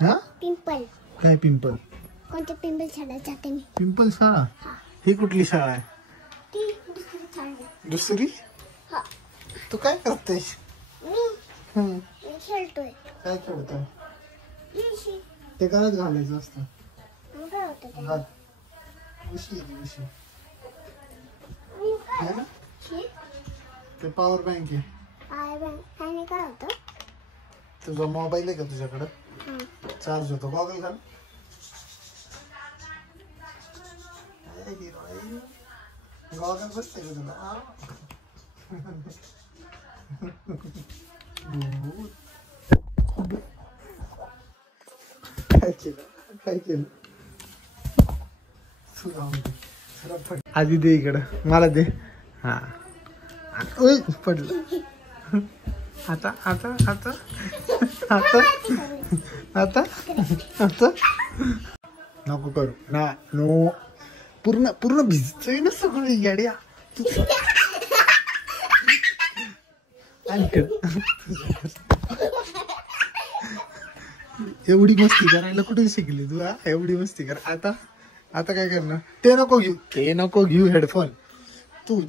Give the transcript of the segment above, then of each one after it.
हा पिंपल. काय पिंपल? कोणते पिंपल शाळेत जाते मी. पिंपल शाळा? ही कुठली शाळा आहे? ती दुसरी शाळा. दुसरी? हा. तू काय करतेस? मी खेळतोय. काय खेळतोय? उशी. ते घरात घालायचं असतं. मग काय होतं ते? घाल. उशी उशी है ना? ते पॉवर बँक आहे. काय काय होतं? तुझा मोबाईल आहे का तुझ्याकडं? चार्ज होतो. गॉगल घाल. गॉगल बसते का तुला? काय केलं? काय केलं? आधी दे इकडं. मला दे. हा पडलं. आता आता आता आता आता आता नको करू ना. नो पूर्ण पूर्ण भिजतोय ना सगळं येड्या. एवढी मस्ती करायला कुठे शिकली तू? एवढी मस्ती कर. आता आता काय करणार? ते नको घेऊ. ते नको घेऊ हेडफोन. तू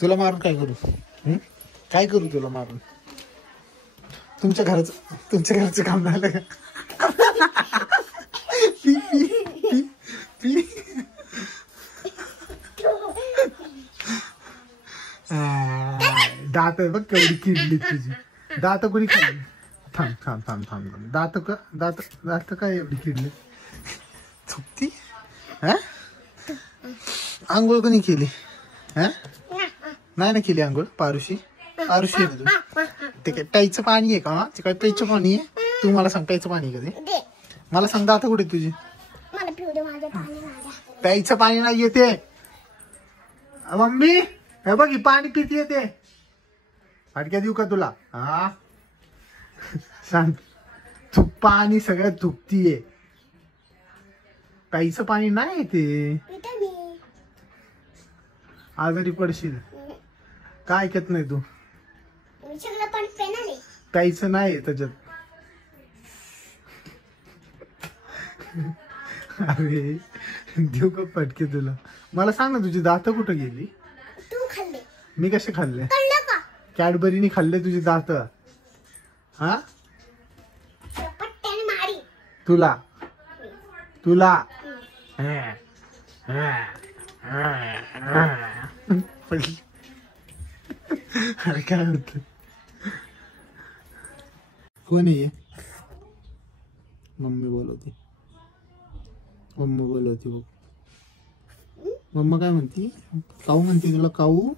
तुला मारून काय करू? काय करू तुला मारून? तुमच्या घरचं काम झालं का? P P P P. दात बघ केवढी किडली तुझी. दात कोणी खाल्ली? थांब थांब थांब थांब. दात काय एवढी किडली? थुकती? हा आंघोळ कोणी केली? हा नाही ना केली आंघोळ? पारुशी पारुशी आहे तू. ते काय प्यायचं पाणी आहे का? ते काय प्यायचं पाणी आहे? तू मला सांग प्यायचं पाणी आहे का ते? मला सांग दात कुठे तुझी? प्यायचं पाणी नाही येते मम्मी. हे बघ पाणी पिती येते. फाटक्या देऊ का तुला? हा सांग. तू पाणी सगळ्यात थुकतीये. प्यायचं पाणी नाही येते. आजारी पडशील. काय ऐकत नाही तू? प्यायचं नाही त्याच्यात. अरे देऊ का पटके तुला? मला सांग ना तुझी दात कुठं गेली? मी कसे खाल्ले? कॅडबरीने खाल्ले तुझी दात? हा तुला तुला अरे काय होत? कोण आहे? मम्मी बोलवते. मम्मी बोलवते बघ. मम्मा काय म्हणती? काऊ म्हणते तुला? काऊ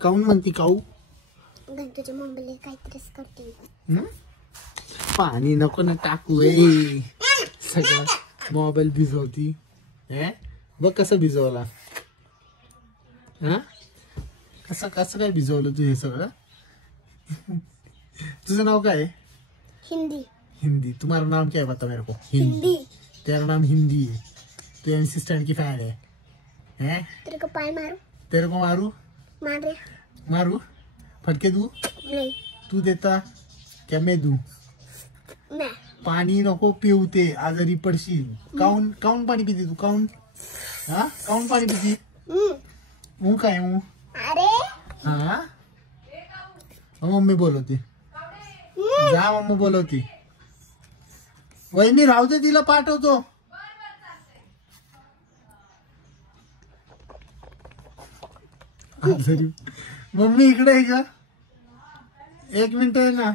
काऊन म्हणती? काऊ तुझ्या मम्मीला काहीतरीच करते. पाणी नको ना टाकू. सगळं मोबाईल भिजवती. बघ कसं भिजवला. हा कसं कसं काय भिजवलं तू हे सगळं? तुझं नाव काय? हिंदी. हिंदी? तुम्हारा नाम क्या है बता मेरे को? हिंदी. तेरा नाम हिंदी है. तू एमसी स्टैंड की फैन है? तेरे को पानी मारू? तेरे को मारू? मार रे. मारू? फटके दू? नहीं. तू देता क्या मैं दू? मैं. पाणी नको पिऊ. ते आजारी पडशील. काऊन काऊन पाणी पिते तू? काऊन? हा काऊन पाणी पिते? मू काय मू? अरे हा मम्मी बोलवते. जा मम्मी बोलवते. वहिनी राहू दे तिला पाठवतो. मम्मी इकडे आहे का? एक मिनिट आहे ना.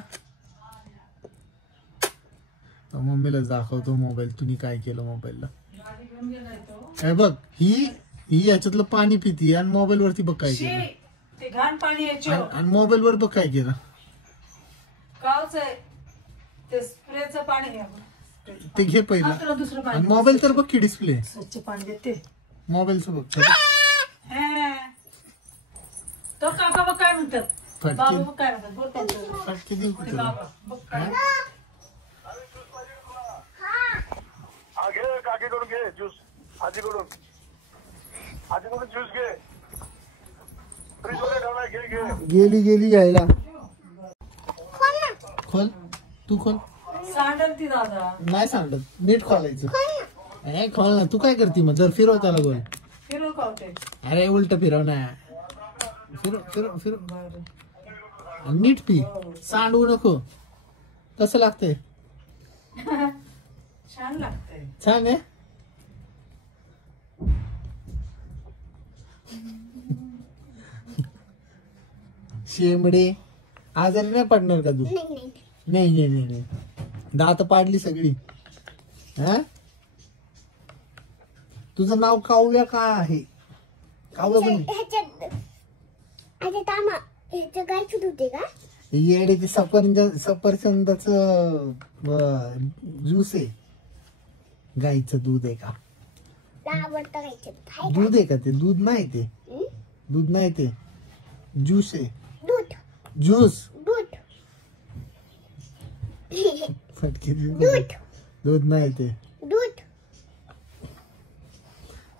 मम्मीला दाखवतो मोबाईल. तुम्ही काय केलं मोबाईलला? हे बघ ही याच्यातलं पाणी पिती आणि मोबाईल वरती बघ काय केलं. ते घाण पाणी यायचे आणि मोबाईल वर बघ काय केलं. कावच आहे ते स्प्रेचं पाणी आहे. ते घे पहिला. दुसरं पाणी. आणि मोबाईल तर बघ की डिस्प्ले. स्वच्छ पाणी देते. मोबाईलचं बघ. तो काका बघ काय म्हणतात. फटके बाबा बघ काय म्हणतात. बोल त्यांचं. फटके देऊ का तुला? बाबा बघ काय. काकीकडून घे ज्यूस. आजीकडून ज्यूस घे. फ्रीज मध्ये ठेवलाय. घे घे. गेली घ्यायला. खोल. तू खोल. सांडल ती दादा. नाही सांगत, नीट खोलायचं. खोल ना. तू काय करते मग? जर फिरव त्याला गोल. फिरव का होते? अरे उलट फिरव ना. फिरव फिरव फिरव. नीट पी, सांडवू नको. कसं लागतंय? छान लागतंय. छान आहे. शेंबडे आजारी नाही पडणार का तू? नाही नाही नाही नाही नाही. दात पाडली सगळी. हा, तुझं नाव काव्या काय आहे? काव्या कोणी? ह्याच्यात गायचं दूध आहे का? येडे ते सफरचंदाच ज्यूस आहे. गाईचं दूध आहे का? आवडतं गायचं दूध. दूध आहे का ते? दूध नाही ते. दूध नाही ते, ज्यूस आहे. दूध ज्यूस. दूध फटके दूध दूध नाही ते. दूध.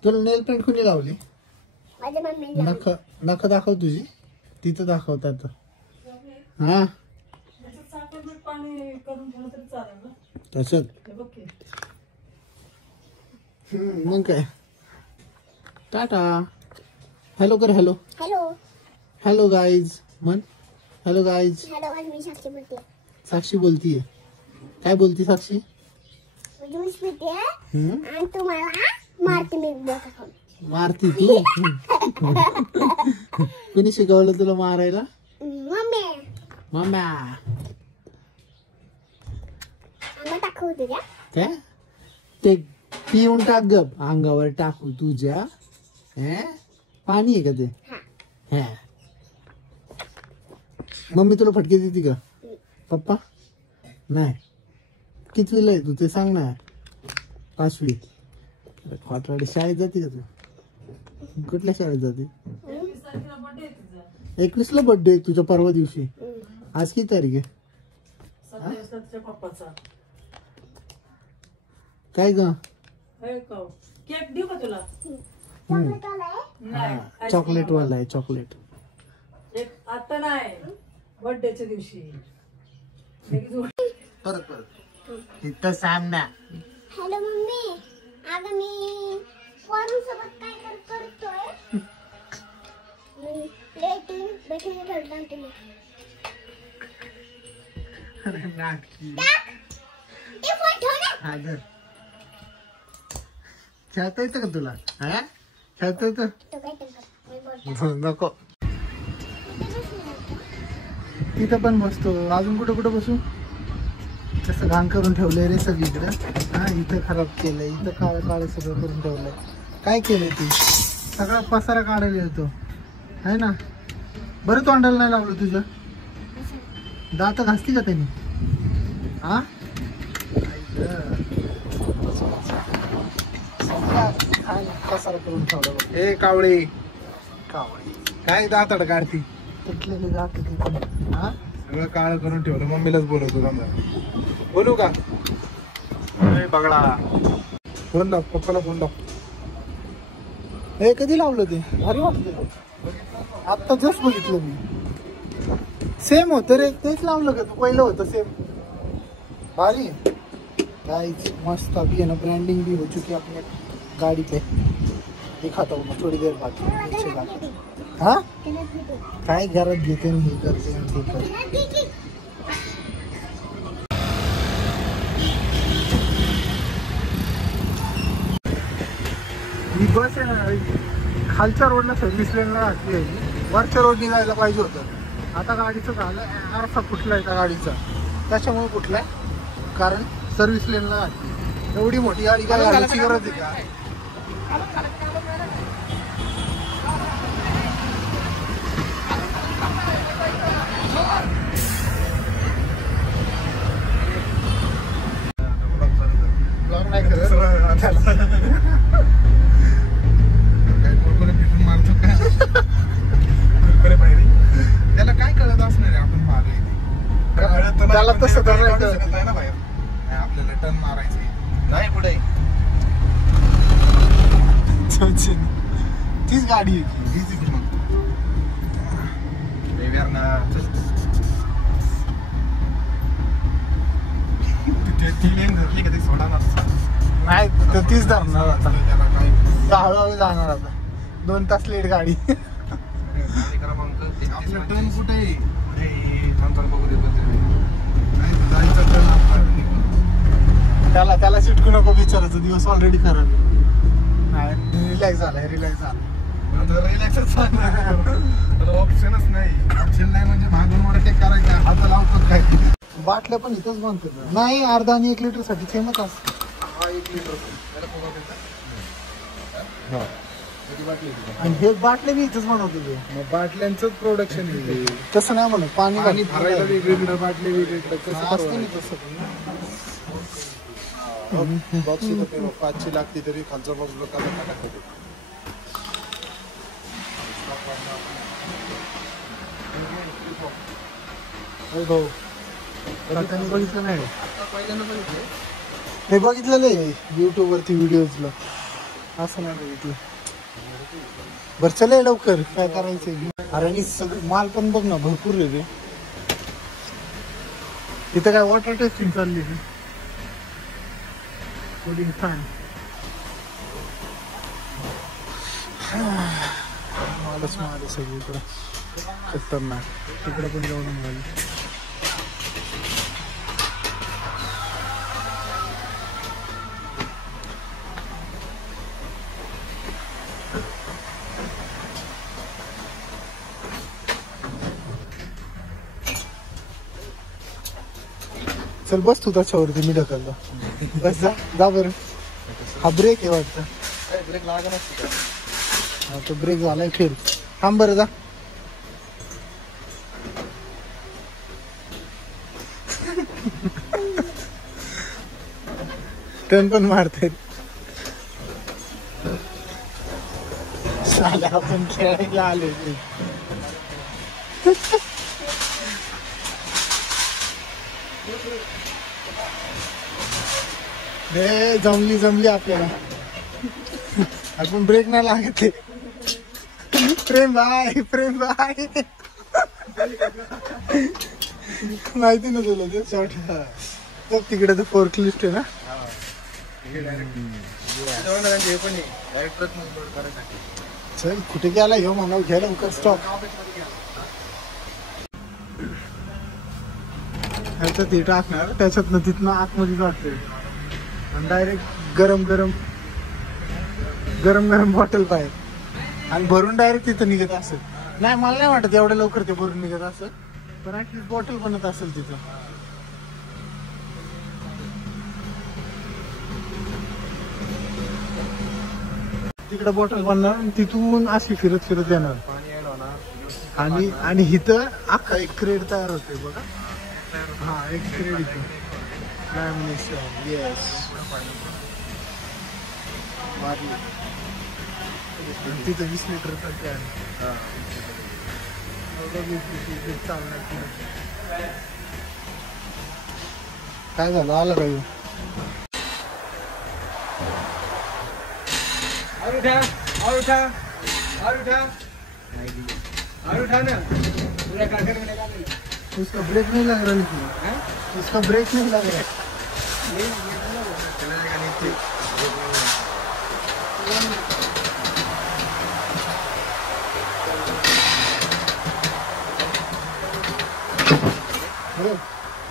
तुला नेल पेंट कोणी लावली? माझ्या मम्मीला. नख दाखव तुझी. तिथं दाखवतात. हा, त्याच्यात साखर मीठ पाणी करून ठेवलं तरी चालेल ना. तसंच. हे बघ की. मग काय. टाटा. हॅलो कर. हॅलो हॅलो हॅलो गाईज म्हण. Hello guys. हॅलो, मी साक्षी बोलते. साक्षी बोलतीये. काय बोलती साक्षी? ज्यूस पिते हम्म? आणि तुम्हाला मारते मी बोका खाऊन. मारती तू? कुणी शिकवलं तुला मारायला? मम्मी मामा. मग दाखवू तुझ्या. काय ते पिऊन टाक गप. अंगावर टाकू तुझ्या. पाणी आहे का ते? हा. मम्मी तुला फटके देते का? पप्पा नाही. कितवीला आहे तू ते सांग ना. 5वी. खोटवाडी शाळेत जाते का तू? कुठल्या शाळेत जाते? 21ला बर्थडे आहे तुझ्या. परवा दिवशी. आज किती तारीख आहे? 27 तिच्या पप्पाचा. काय ग? केक देऊ का तुला? चॉकलेट वाला आहे. नाही, चॉकलेट वाला आहे. चॉकलेट. एक आता नाही, बर्थडेच्या दिवशी. परत परत इथं सांग ना. हॅलो मम्मी, अगं मी वरून सोबत काय करतोय? प्लेटिंग बेकिंग ठेवलं तुम्ही. नाटकी. ते फोन ठेव ना. हा धर. खेळता येतं का तुला? हा, खेळता येतं? तो काय करतो? मी बोलतो. नको. तिथं पण बसतो. अजून कुठं कुठं बसू? कसं घाण करून ठेवलंय रे सगळीकडं. हा, इथं खराब केलंय. इथं काळं काळं सगळं करून ठेवलंय. काय केलंय तू? सगळा पसारा काढायला येतो आहे ना. बरं तोंडाला नाही लावलं तुझं? दात घासती का त्यांनी? हा, पसारा करून ठेवला. हे कावळे कावळे काय दात काढती? तुटलेले दात. हा, सगळं काळ करून ठेवलं. मम्मीलाच बोलवतो. बोलू का? बघडा. फोन लाव पप्पाला. फोन लाव. हे कधी लावलं ते? भारी वाटतं. आत्ता जस्ट बघितलं मी. सेम होतं रे. तेच लावलं का तू? पहिलं होतं सेम. भारी गाइस. मस्त. अभी है ना ब्रांडिंग भी हो चुकी है अपने गाड़ी पे. दिखाता हूँ मैं थोड़ी देर बाद. हाँ, काय घरात घेते हे करते ते करते. ही बस आहे ना, खालच्या रोडला सर्व्हिस लेनला घातली आहे. वरच्या रोडनी जायला पाहिजे होतं. आता गाडीचं झालं आरसा फुटलाय त्या गाडीचा. त्याच्यामुळे फुटलाय कारण सर्व्हिस लेनला घातली. एवढी मोठी गाडी काय घालायची गरज आहे का? नाही त्याला काय कळत असणार आहे? आपण मागे त्याला तसं ना बाहेर. आपल्याला टर्न मारायचं नाही पुढे. तीच गाडी आहे की नाही तर तीच धरणार आता, हळूहळू जाणार आता. 2 तास लेट गाडी. आपलं टर्न कुठे आहे? त्याला चिटकू नको विचारायचं, दिवस ऑलरेडी खरं. नाही रिलॅक्स झालाय. ऑप्शनच नाही. ऑप्शन नाही म्हणजे मागून ओव्हरटेक करायचं, हात लावतो काय. बाटल्या पण इथंच बनतात. नाही, अर्धा आणि 1 लिटर साठी सेमच असतं. हा 1 लिटर आणि हे बाटल्या बी इथंच बनवतो ते. मग बाटल्यांचं प्रोडक्शन आहे. तसं नाही म्हणत, पाणी पाणी भरायला वेगवेगळ्या बाटल्या वेगवेगळ्या असतं नाही तसं. बॉक्स 5ची लागते तरी खालचा बॉक्स लोकांना टाकायचं. बघितलं नाही हे बघितलेलं आहे युट्यूब वरती व्हिडिओजला, असं नाही बघितलं. बरं चले लवकर, काय करायचंय. अरे माल पण बघ ना, भरपूर आहे रे. तिथं काय वॉटर टेस्टिंग चालली आहे. कूलिंग फॅन मालच माल सगळीकडं खतरनाक. तिकडे पण जाऊन मिळाली. चल बस तू त्याच्यावरती, मी ढकलतो. बस जा बरं. हा ब्रेक आहे वाटतं. ब्रेक लागणार. हा तो ब्रेक झालाय. फेर थांब बरं, जा. टर्न पण मारतायत. साला आपण खेळायला आले. जमली आपल्याला. आपण ब्रेक नाही लागत. प्रेम भाई माहिती ना तुला ते शॉर्ट. बघ तिकडे तर फोर्क लिस्ट आहे ना. चल कुठे गेला घेऊ म्हणा, घ्या लवकर स्टॉप. ह्याच्यात ते टाकणार, त्याच्यातनं तिथनं आतमध्ये जाते आणि डायरेक्ट गरम गरम बॉटल पाहिजे आणि भरून डायरेक्ट तिथं निघत असेल. नाही मला नाही वाटत एवढ्या लवकर ते भरून निघत असेल, पण ऍटलीस्ट बॉटल बनत असेल तिथं. तिकडे बॉटल बनणार आणि तिथून अशी फिरत येणार. आणि इथं अख्खा एक क्रेड तयार होते बघा. हा एक क्रेड इथं. येस तिथं 20 लिटरचा कॅन. काय झालं, आलं काय? उसका ब्रेक नहीं लग रहा है. उसका ब्रेक नहीं लग रहा है.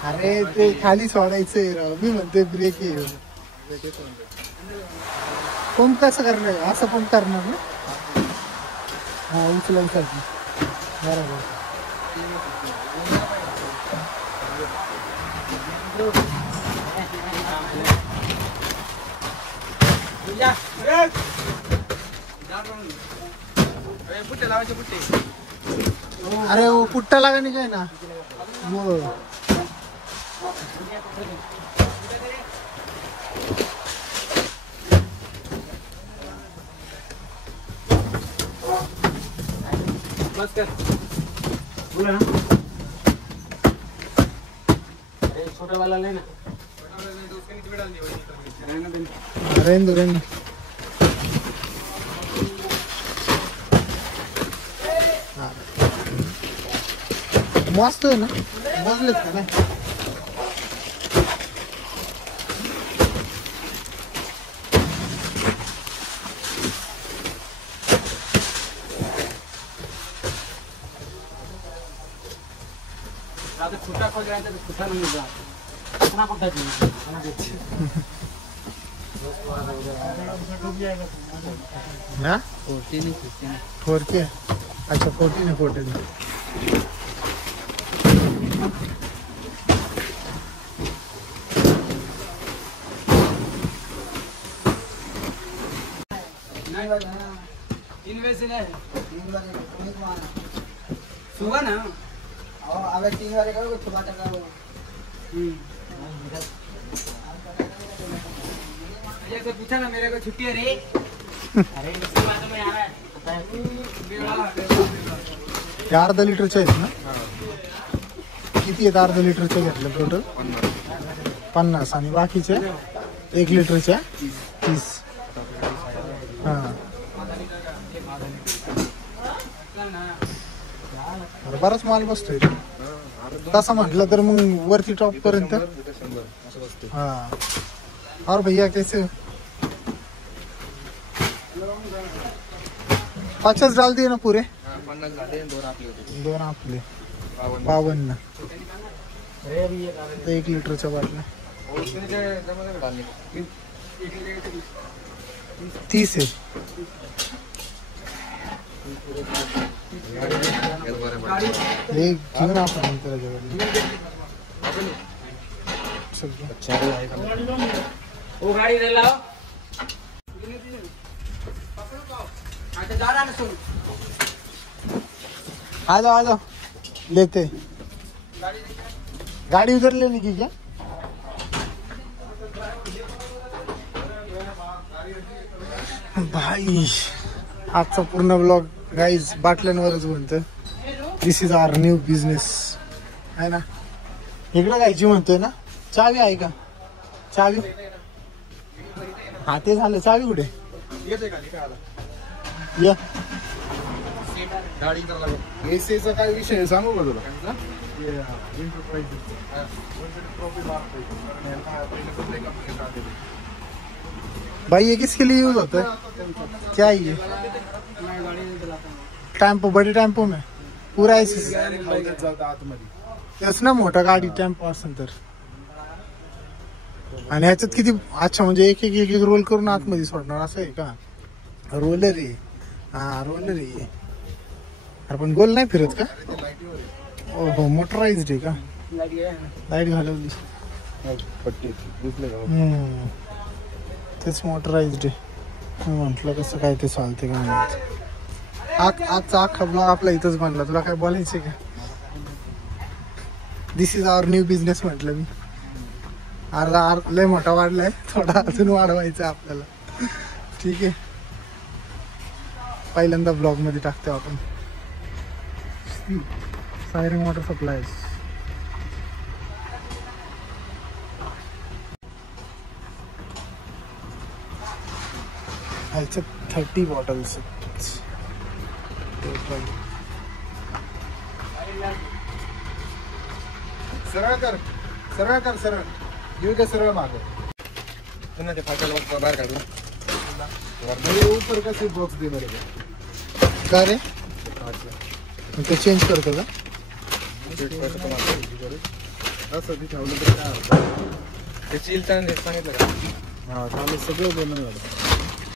अरे ते खाली सोडायचंय राव. मी म्हणते ब्रेक आहे. पंप कसं करणार, असं पंप करणार ना. हा उचलायसाठी बरोबर. अरे वो पुट्टा लगा नहीं गए ना वो. बस कर बोला ना. छोटा वाला लेना. रहने मस्त आहे ना. बघलेत का नाही. हाँ 4K अच्छा 14 सुबह ना अगर 3 बार करोगे तो बात कर ये तो पूछा ना मेरे को छुट्टी है रे अरे इसके बाद में आ रहा है अर्धा लिटरचे आहेत ना किती आहेत अर्धा लिटरचे घेतलं टोटल 50 आणि बाकीचे 1 लिटरच्या 30 हां बराच माल बसतोय तसं म्हटलं तर मग वरती टॉप पर्यंत हाँ और भैया कैसे हो 50 डाल दिए ना पूरे 2 आपले 52 1 लिटरच्या बाटल्या 30 आहे एक घेऊ ना आपण नंतर वो गाड़ी ले लाओ अच्छा जा रहा ना सुन आ जाओ लेते गाड़ी उधर लेने की क्या भाई आजचा पूर्ण ब्लॉग गाईज बाटल्यांवरच म्हणतो दिस इज आवर न्यू बिझनेस आहे ना इकडे जायची म्हणतोय ना चावी आहे का चावी हा ते झालं चावी कुठे या एसीचा काय विषय सांगू का तुला भाई ये किसके लिए यूज होता है क्या है ये टेम्पो बड़ी टेम्पो में पूरा ऐसे तेच ना मोठा गाडी टेम्पो असेल तर आणि ह्याच्यात किती अच्छा म्हणजे एक रोल करून आतमध्ये सोडणार असं आहे का रोलर आहे हा रोलर आहे अरे पण गोल नाही फिरत का हो मोटराइज्ड आहे का लाईट घालवली तेच मोटराइज्ड आहे म्हटलं कसं काय ते चालते का माहिती आजचा अख्खा ब्लॉग आपला इथंच बनला तुला काय बोलायचं का दिस इज आवर न्यू बिझनेस म्हटलं मी अर्धा लय मोठा वाढलाय थोडा अजून वाढवायचा आपल्याला ठीक आहे पहिल्यांदा ब्लॉग मध्ये टाकतो आपण सायरन वॉटर सप्लाय ह्याच्यात 30 बॉटल्स सरळ कर सरळ येऊ दे सरळ मागं पुन्हा ते फाटल बॉक्स बाहेर काढला ऊपर का सीट बॉक्स दे मेरे को का रे ते चेंज करतो का असं ती ठेवलं तर काय होतं ते सील सांगितलं का हा चालेल सगळं बोलणं झालं